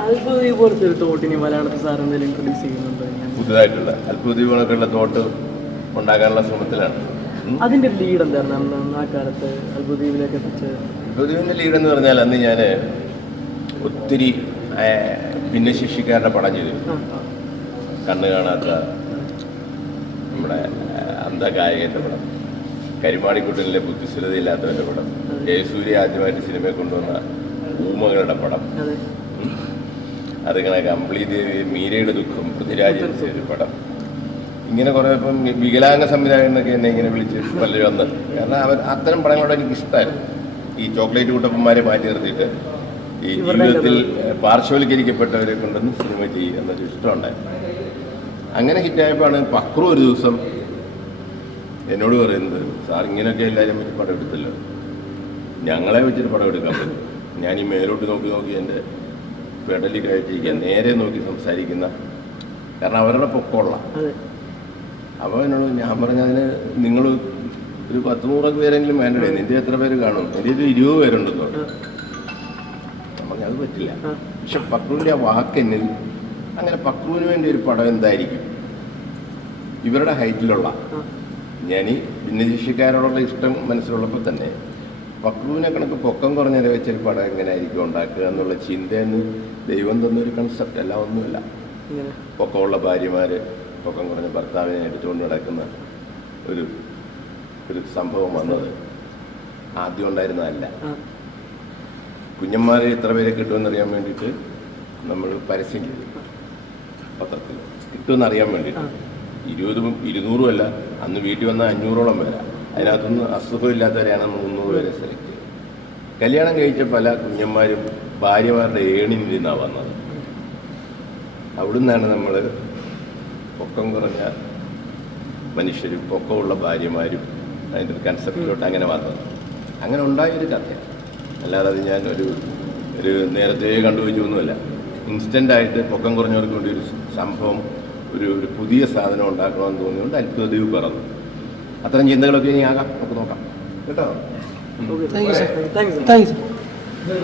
അത്ഭുത പോലത്തെ ഒരു മലയാളത്തിൽ സാർ എന്തെങ്കിലും ചെയ്യുന്നുണ്ടോ? തോട്ട് ഉണ്ടാക്കാനുള്ള ശ്രമത്തിലാണ്. അതിന്റെ ലീഡ് എന്തായിരുന്നു ആ കാലത്ത് ലീഡ് എന്ന് പറഞ്ഞാൽ അന്ന് ഞാൻ ഒത്തിരി ഭിന്നശേഷിക്കാരുടെ പടം ചെയ്തു. ആ, ആ. കണ്ണ് കാണാത്ത നമ്മുടെ ആ, അന്ധഗായകന്റെ പടം. കരിമാടിക്കുട്ടനിലെ ബുദ്ധിസ്ഥിരതയില്ലാത്തവന്റെ പടം. ജയസൂര്യ ആദ്യമായിട്ട് സിനിമയെ കൊണ്ടുവന്ന ഊമകളുടെ പടം. അതെ. അതിങ്ങനെ കംപ്ലീറ്റ് മീരയുടെ ദുഃഖം പൃഥ്വിരാജിന്റെ ഒരു പടം. ഇങ്ങനെ കുറേ ഇപ്പം വികലാംഗ സംവിധായകനൊക്കെ എന്നെ ഇങ്ങനെ വിളിച്ച് പലരും വന്ന്. കാരണം അവർ അത്തരം പടങ്ങളോട് എനിക്ക് ഇഷ്ടമായിരുന്നു ഈ ചോക്ലേറ്റ് കുട്ടപ്പന്മാരെ മാറ്റി നിർത്തിയിട്ട് ഈ ജീവിതത്തിൽ പാർശ്വവൽക്കരിക്കപ്പെട്ടവരെ കൊണ്ടൊന്ന് സിനിമ ചെയ്യുക എന്നൊരു ഇഷ്ടമുണ്ടായിരുന്നു അങ്ങനെ ഹിറ്റായപ്പോഴാണ് പക്രു ഒരു ദിവസം എന്നോട് പറയുന്നത് സാർ ഇങ്ങനെയൊക്കെ എല്ലാവരും വെച്ച് പടം എടുത്തല്ലോ. ഞങ്ങളെ വെച്ചിട്ട് പടം എടുക്കാൻ പറ്റും. ഞാൻ ഈ മേലോട്ട് നോക്കി നോക്കി എന്റെ പെടലി കഴിച്ചിരിക്കുക നേരെ നോക്കി സംസാരിക്കുന്ന കാരണം അവരുടെ പൊക്കമുള്ള. അപ്പോൾ എന്നോട് ഞാൻ പറഞ്ഞതിന് നിങ്ങൾ ഒരു പത്ത് നൂറൊക്കെ പേരെങ്കിലും വേണ്ടേ? നിന്റെ എത്ര പേര് കാണും? എന്റെ ഒരു ഇരുപത് പേരുണ്ടെന്നോ അത് പറ്റില്ല. പക്ഷെ പക്രുവിന്റെ ആ വാക്കെന്നിൽ അങ്ങനെ പക്രുവിന് വേണ്ടി ഒരു പടം എന്തായിരിക്കും? ഇവരുടെ ഹൈറ്റിലുള്ള. ഞാൻ ഈ ഭിന്നശേഷിക്കാരോടുള്ള ഇഷ്ടം മനസ്സിലുള്ളപ്പോൾ തന്നെ പക്രുവിനെ കണക്ക് പൊക്കം കുറഞ്ഞ വെച്ചൊരു പടം എങ്ങനെയായിരിക്കും ഉണ്ടാക്കുക എന്നുള്ള ചിന്തയെന്ന് ദൈവം തന്നൊരു കൺസെപ്റ്റ് അല്ല ഒന്നുമില്ല. പൊക്കമുള്ള ഭാര്യമാർ പൊക്കം കുറഞ്ഞ ഭർത്താവിനെ എടുത്തുകൊണ്ട് നടക്കുന്ന ഒരു ഒരു സംഭവം വന്നത് ആദ്യം ഉണ്ടായിരുന്നതല്ല കുഞ്ഞന്മാരെ എത്ര പേരെ കിട്ടുമെന്നറിയാൻ വേണ്ടിയിട്ട് നമ്മൾ പരസ്യം ചെയ്തു പത്രത്തിൽ. കിട്ടുമെന്ന് അറിയാൻ വേണ്ടിയിട്ട് ഇരുപതും ഇരുന്നൂറും അല്ല അന്ന് വീട്ടിൽ വന്ന അഞ്ഞൂറോളം പേരാ. അതിനകത്തുനിന്ന് അസുഖമില്ലാത്തവരെയാണ് മുന്നൂറ് പേരെ സെലക്ട് ചെയ്തത് കല്യാണം കഴിച്ച പല കുഞ്ഞന്മാരും ഭാര്യമാരുടെ നിന്നാണ് വന്നത്. അവിടുന്നാണ് നമ്മൾ പൊക്കം കുറഞ്ഞ മനുഷ്യരും പൊക്കമുള്ള ഭാര്യമാരും അതിന്റെ ഒരു കൺസെപ്റ്റിലോട്ട് അങ്ങനെ വന്നത്. അങ്ങനെ ഉണ്ടായൊരു കഥ. അല്ലാതെ അത് ഞാൻ ഒരു ഒരു നേരത്തെ കണ്ടുവച്ചൊന്നുമല്ല ഇൻസ്റ്റന്റായിട്ട് പൊക്കം കുറഞ്ഞവർക്ക് വേണ്ടി ഒരു സംഭവം ഒരു ഒരു പുതിയ സാധനം ഉണ്ടാക്കണമെന്ന് തോന്നിയുകൊണ്ട് അത്ഭുതദ്വീപ് പറഞ്ഞു അത്തരം ചിന്തകളൊക്കെ ഇനി ആകാം. നമുക്ക് നോക്കാം. കേട്ടോ? Okay thank you sir thank you sir